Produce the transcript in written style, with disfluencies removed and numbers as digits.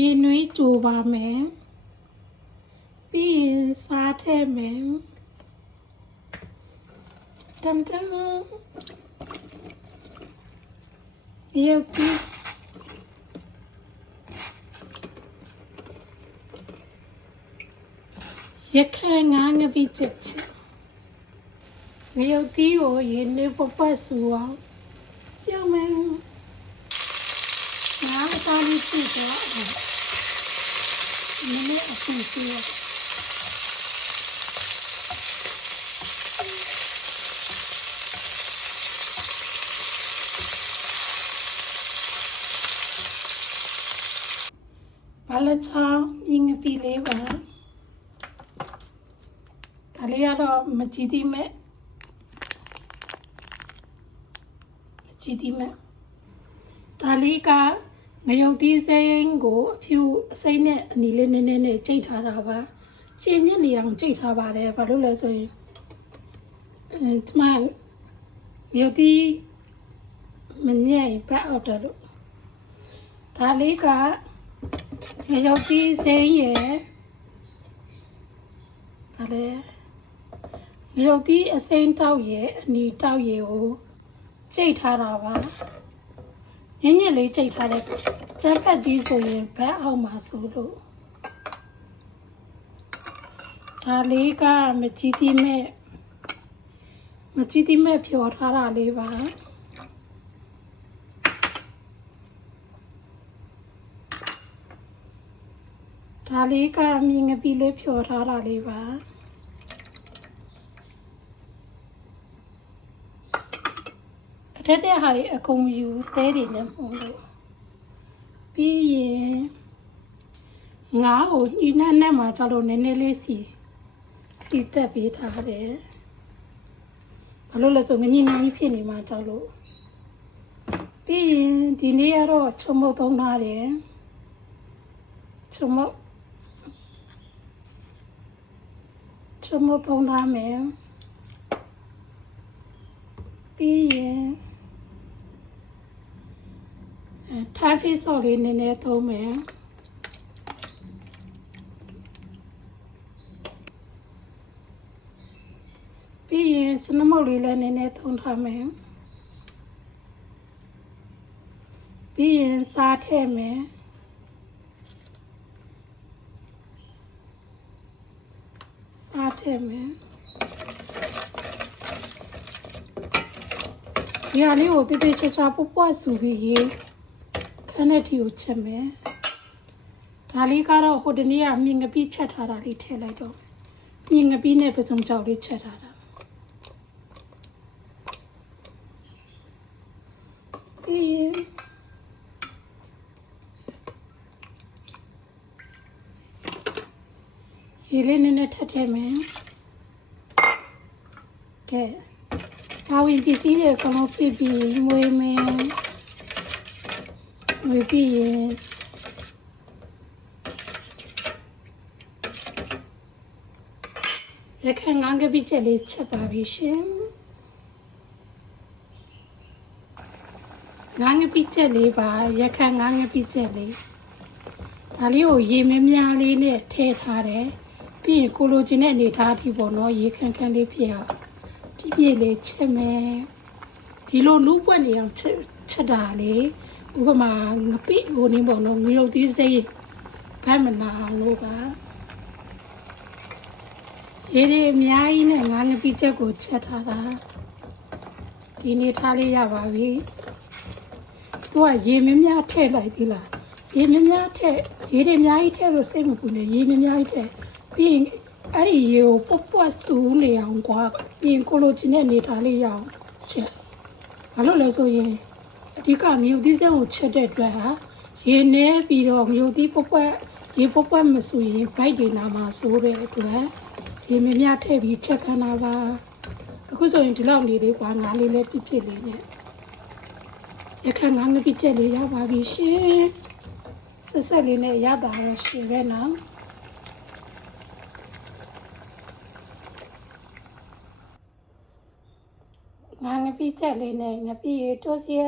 ရေနွေးကြိုပါမယ်ပြီးရင်စားထည့်မယ်တန်တန်ရုပ်ပြီးရခိုင်ငါးငပိချက်ချက်ရုပ်သီးကိုရေနွေးပပဆူအောင်ပြုံးမယ်ငါးအသားလေးပြည့်သွားအောင်နည်းနည်းအဆင်ပြေဘာလဲချောင်းငငပီလေးပါဒါလေးကတော့မကြည့်တိမဲ့ဒါလေးကငရုတ်သီးစိမ်းကိုအဖြူအစိမ်းနဲ့အနီလေးနည်းနည်းနဲ့ကြိတ်ထားတာပါရှင်းညက်နေအောင်ကြိတ်ထားပါတယ်ဘာလို့လဲဆိုရင်ဒီမှာငရုတ်သီးမညံ့ဘက်အောက်တယ်လို့ဒါလေးကငရုတ်သီးစိမ်းရဲ့ဒါလည်းငရုတ်သီးအစိမ်းတောက်ရဲ့အနီတောက်ရဲ့ကိုကြိတ်ထားတာပါညညလေးကြိတ်ထားတဲ့တံပတ်သီးဆိုရင်ဘက်အောက်မှာဆိုလို့ဒါလေးကမကြည့်တိမဲ့ဖြော်ထားတာလေးပါဒါလေးကမြင်ငပီလေးဖြော်ထားတာလေးပါအထက်တဲ့ဟာတွေအကုန်ယူသဲတွေနဲ့မှုလို့ပြီးရင်ငါ့ကိုညှိနှံ့နဲ့မှာကျတော့နည်းနည်းလေးစီတက်ပေးထားတယ်ဘာလို့လဲဆိုငညင်းကြီးဖြစ်နေမှာကြောက်လို့ပြီးရင်ဒီနေ့ကတော့ချုံမုတ်သုံးထားတယ်ချုံမုတ်သုံးထားမယ်ပြီးရင်ထားဖီဆော်လေးနည်းနည်းသုံးမယ်ပြီးရင်စနမုတ်လေးလည်းနည်းနည်းသုံးထားမယ်ပြီးရင်စားထည့်မယ်ဒီဟာလေးကိုတိတိကျကျပွားဆူပြီးရေခန်းနဲ့တီကိုချက်မယ်ဒါလေးကတော့ဟိုတနေ့ကမြင်ငပိချက်ထားတာလေးထည့်လိုက်တော့မြင်ငပိနဲ့ပစုံကြောက်လေးချက်ထားတာပြီးရင်ရေလေးနည်းနည်းထည့်မယ်ကဲပါဝင်ပစ္စည်းတွေအကုန်လုံးဖြစ်ပြီးမွေးမယ်မွေးပြီးရင်ရခိုင်ငါးကပိချက်လေးချက်ပါပြီရှင်ငါးကပိချက်လေးပါရခိုင်ငါးကပိချက်လေးဒါလေးကိုရေမများလေးနဲ့ထည့်ထားတယ်ပြီးရင်ကိုလိုချင်တဲ့အနေထားအထိပေါ့နော်ရေခန့်လေးဖြစ်အောင်ပြည့်လေးချက်မယ်ဒီလိုလူးပွက်နေအောင်ချက်တာလေဥပမာငပိဟိုနေပေါ့နော်ငရုတ်သီးစိမ်းဘက်မနာအောင်လို့ပါရေတွေအများကြီးနဲ့ငါးငပိချက်ကိုချက်ထားတာဒီနေ့ထားလေးရပါပြီသူကရေမများထည့်လိုက်သေးလားရေမများထည့်ရေတွေအများကြီးထည့်လို့စိတ်မပူနဲ့ရေမများကြီးထည့်ပြီးရင်အဲ့ဒီရေကိုပွတ်ဆူနေအောင်ကွာပြင်ကိုလိုချင်တဲ့နေသားလေးရအောင်ချက်ဘာလို့လဲဆိုရင်အဓိကငရုတ်သီးစက်ကိုချက်တဲ့အတွက်ဟာရေနေပြီးတော့ငရုတ်သီးရေပွက်မဆူရင်ဘိုက်တွေနာမှာဆိုတဲ့အတွက်ရေမများထည့်ပြီးချက်ခဏပါအခုဆိုရင်ဒီလောက်လေးကွာငါးလေးလည်းဖြစ်လေးနဲ့ရခိုင်ငါးငပိချက်လေးရပါပြီရှင်ဆက်လေးနဲ့ရတာတော့ရှင်ပဲနော်ငါငပိချက်လေးနဲ့ငပိရတိုးစီယ